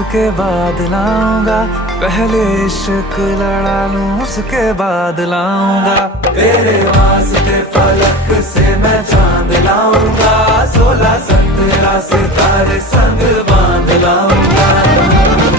उसके बाद लाऊंगा, पहले इश्क लड़ा लूं उसके बाद लाऊंगा। तेरे वास्ते फलक से मैं चांद लाऊंगा, 16-17 सितारे संग बांध लाऊंगा।